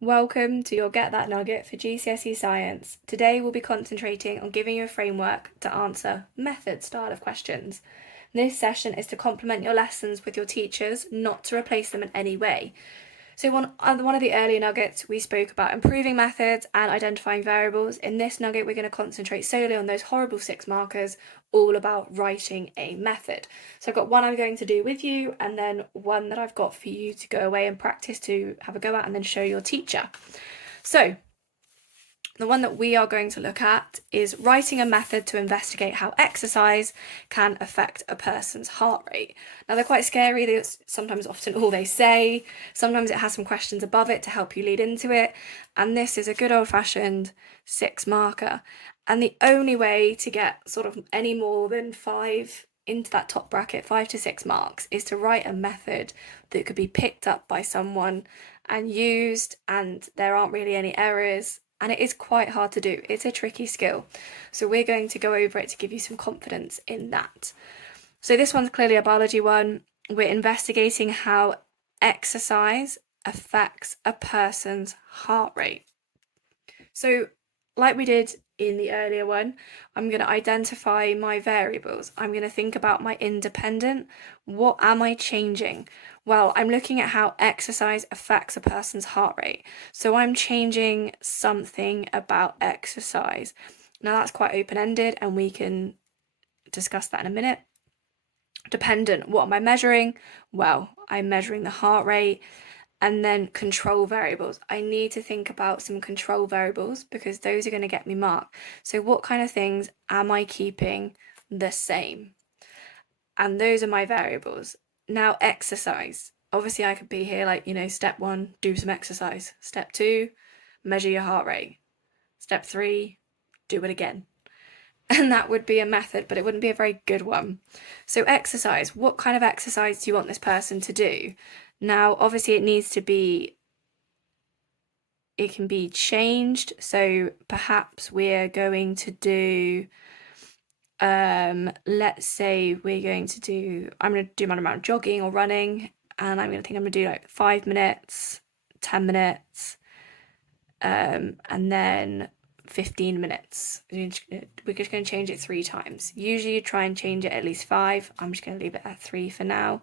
Welcome to your Get That Nugget for GCSE Science. Today we'll be concentrating on giving you a framework to answer method style of questions. This session is to complement your lessons with your teachers, not to replace them in any way. So one of the earlier nuggets, we spoke about improving methods and identifying variables. In this nugget, we're going to concentrate solely on those horrible 6 markers, all about writing a method. So I've got one I'm going to do with you, and then one that I've got for you to go away and practice to have a go at and then show your teacher. So the one that we are going to look at is writing a method to investigate how exercise can affect a person's heart rate. Now, they're quite scary. That's sometimes often all they say. Sometimes it has some questions above it to help you lead into it. And this is a good old-fashioned 6 marker. And the only way to get sort of any more than 5 into that top bracket, 5 to 6 marks, is to write a method that could be picked up by someone and used, and there aren't really any errors. And it is quite hard to do. It's a tricky skill. So we're going to go over it to give you some confidence in that. So this one's clearly a biology one. We're investigating how exercise affects a person's heart rate. So like we did in the earlier one, I'm going to identify my variables. I'm going to think about my independent. What am I changing? Well, I'm looking at how exercise affects a person's heart rate. So I'm changing something about exercise. Now that's quite open-ended and we can discuss that in a minute. Dependent, what am I measuring? Well, I'm measuring the heart rate. And then control variables. I need to think about some control variables because those are going to get me marked. So what kind of things am I keeping the same? And those are my variables. Now, exercise. Obviously, I could be here like, step 1, do some exercise. Step 2, measure your heart rate. Step 3, do it again. And that would be a method, but it wouldn't be a very good one. So exercise, what kind of exercise do you want this person to do? Now, obviously it can be changed. So perhaps we're going to do, let's say I'm going to do my amount of jogging or running, and I'm going to do like 5 minutes, 10 minutes, and then 15 minutes. We're just going to change it 3 times. Usually you try and change it at least 5. I'm just going to leave it at 3 for now.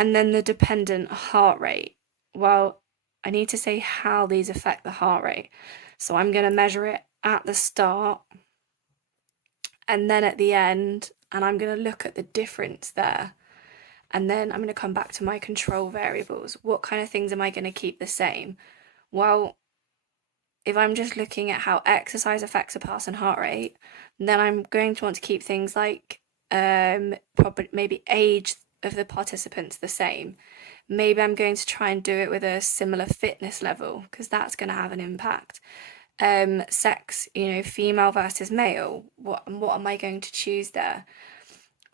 And then the dependent heart rate. Well, I need to say how these affect the heart rate. So I'm going to measure it at the start and then at the end, and I'm going to look at the difference there. And then I'm going to come back to my control variables. What kind of things am I going to keep the same? Well, if I'm just looking at how exercise affects a person's heart rate, then I'm going to want to keep things like probably maybe age of the participants the same. Maybe I'm going to try and do it with a similar fitness level because that's going to have an impact. Sex, female versus male. What am I going to choose there?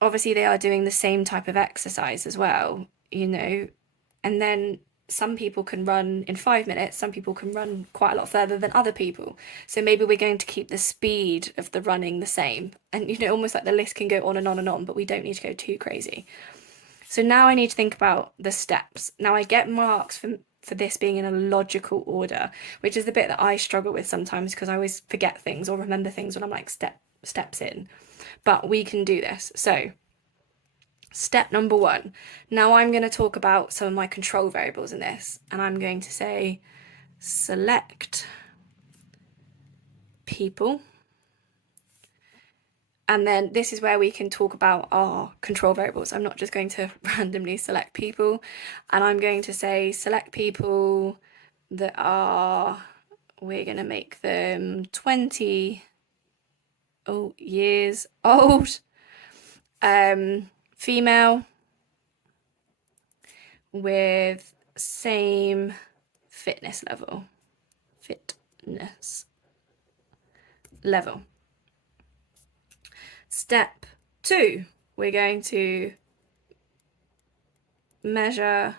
Obviously, they are doing the same type of exercise as well, and then some people can run in 5 minutes, some people can run quite a lot further than other people. So maybe we're going to keep the speed of the running the same. And, almost like the list can go on and on and on, but we don't need to go too crazy. So now I need to think about the steps. Now I get marks for this being in a logical order, which is the bit that I struggle with sometimes because I always forget things or remember things when I'm like steps in. But we can do this. So step number 1. Now I'm going to talk about some of my control variables in this, and I'm going to say select people. And then this is where we can talk about our control variables. I'm not just going to randomly select people, and I'm going to say select people that we're going to make them 20 years old, female, with same fitness level. Step 2, we're going to measure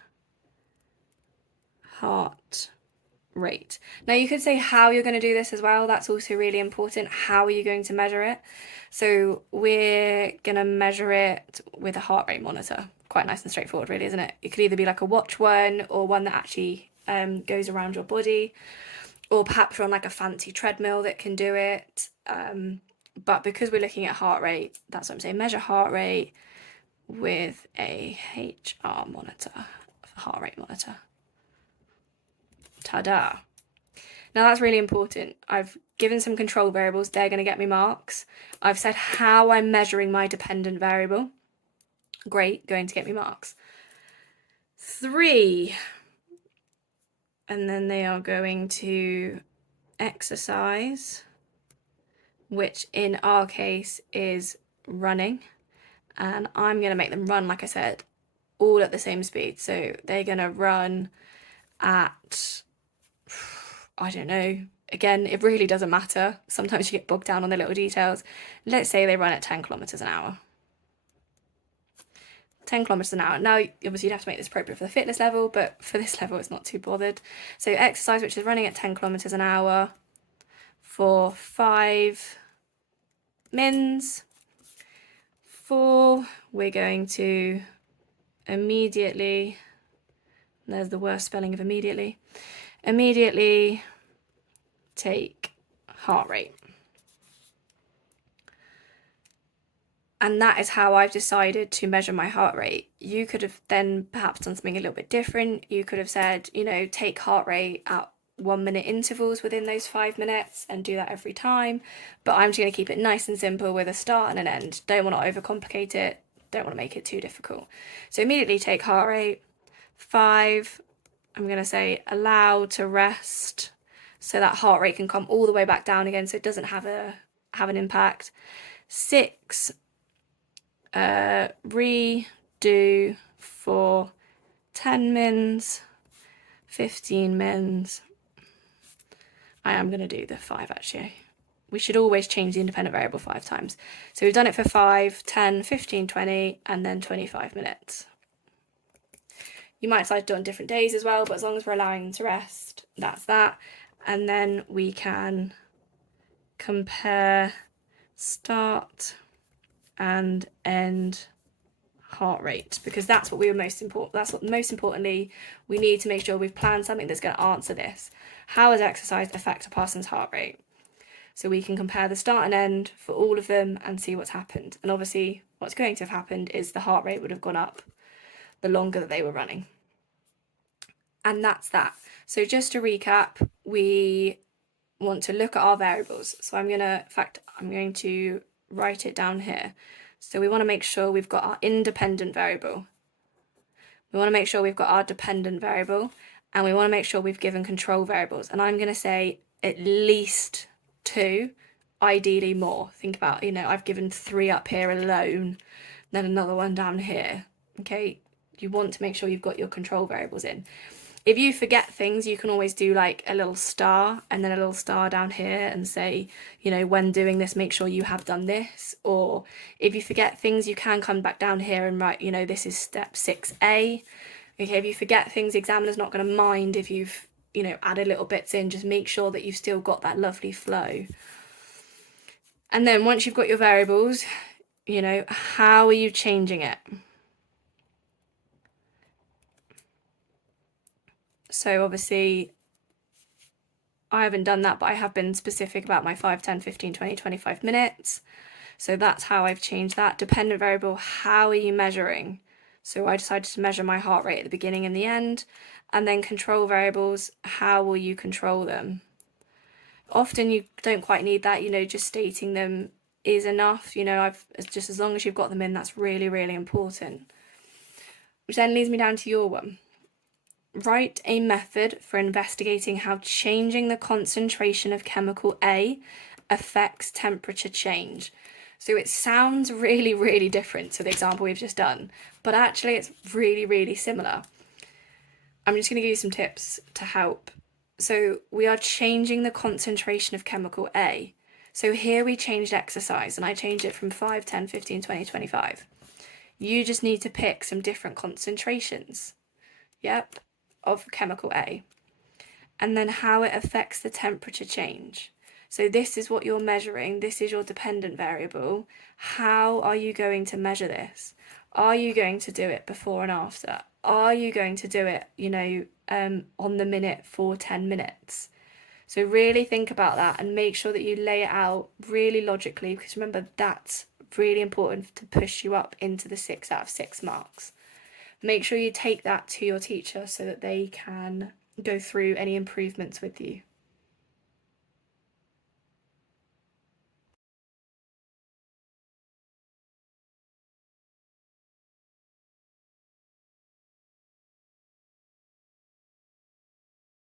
heart rate. Now you could say how you're going to do this as well. That's also really important. How are you going to measure it? So we're going to measure it with a heart rate monitor. Quite nice and straightforward, really, isn't it? It could either be like a watch one or one that actually goes around your body, or perhaps you're on like a fancy treadmill that can do it. But because we're looking at heart rate, that's what I'm saying, measure heart rate with a HR monitor, heart rate monitor. Ta-da. Now that's really important. I've given some control variables, they're going to get me marks. I've said how I'm measuring my dependent variable. Great, going to get me marks. 3, and then they are going to exercise, which in our case is running, and I'm going to make them run, like I said, all at the same speed. So they're going to run at, I don't know, again, it really doesn't matter. Sometimes you get bogged down on the little details. Let's say they run at 10 kilometers an hour. 10 kilometers an hour. Now, obviously, you'd have to make this appropriate for the fitness level, but for this level, it's not too bothered. So exercise, which is running at 10 kilometers an hour for 5 mins. 4, we're going to immediately, there's the worst spelling of immediately take heart rate. And that is how I've decided to measure my heart rate. You could have then perhaps done something a little bit different. You could have said, take heart rate at 1 minute intervals within those 5 minutes and do that every time. But I'm just going to keep it nice and simple with a start and an end. Don't want to overcomplicate it. Don't want to make it too difficult. So immediately take heart rate. 5, I'm going to say allow to rest, so that heart rate can come all the way back down again, so it doesn't have an impact. 6, redo for 10 mins, 15 mins. I am going to do the 5 actually. We should always change the independent variable 5 times. So we've done it for 5, 10, 15, 20, and then 25 minutes. You might decide to do it on different days as well, but as long as we're allowing them to rest, that's that. And then we can compare start and end heart rate, because that's what most importantly we need to make sure we've planned something that's going to answer this. How has exercise affect a person's heart rate? So we can compare the start and end for all of them and see what's happened. And obviously what's going to have happened is the heart rate would have gone up the longer that they were running. And that's that. So just to recap, we want to look at our variables. So I'm going to write it down here. So we want to make sure we've got our independent variable. We want to make sure we've got our dependent variable, and we want to make sure we've given control variables. And I'm going to say at least 2, ideally more. Think about, I've given 3 up here alone, then another one down here. Okay, you want to make sure you've got your control variables in. If you forget things, you can always do like a little star and then a little star down here and say, when doing this, make sure you have done this. Or if you forget things, you can come back down here and write, this is step 6A. Okay, if you forget things, the examiner's not going to mind if you've, added little bits in. Just make sure that you've still got that lovely flow. And then once you've got your variables, how are you changing it? So obviously I haven't done that, but I have been specific about my 5, 10, 15, 20, 25 minutes. So that's how I've changed that. Dependent variable, how are you measuring? So I decided to measure my heart rate at the beginning and the end. And then control variables, how will you control them? Often you don't quite need that, just stating them is enough. Just as long as you've got them in, that's really, really important. Which then leads me down to your one. Write a method for investigating how changing the concentration of chemical A affects temperature change. So it sounds really, really different to the example we've just done, but actually it's really, really similar. I'm just going to give you some tips to help. So we are changing the concentration of chemical A. So here we changed exercise, and I changed it from 5, 10, 15, 20, 25. You just need to pick some different concentrations. Yep. Of chemical A, and then how it affects the temperature change. So this is what you're measuring, this is your dependent variable. How are you going to measure this? Are you going to do it before and after? are you going to do it, on the minute for 10 minutes? So really think about that and make sure that you lay it out really logically, because remember, that's really important to push you up into the 6 out of 6 marks. Make sure you take that to your teacher so that they can go through any improvements with you.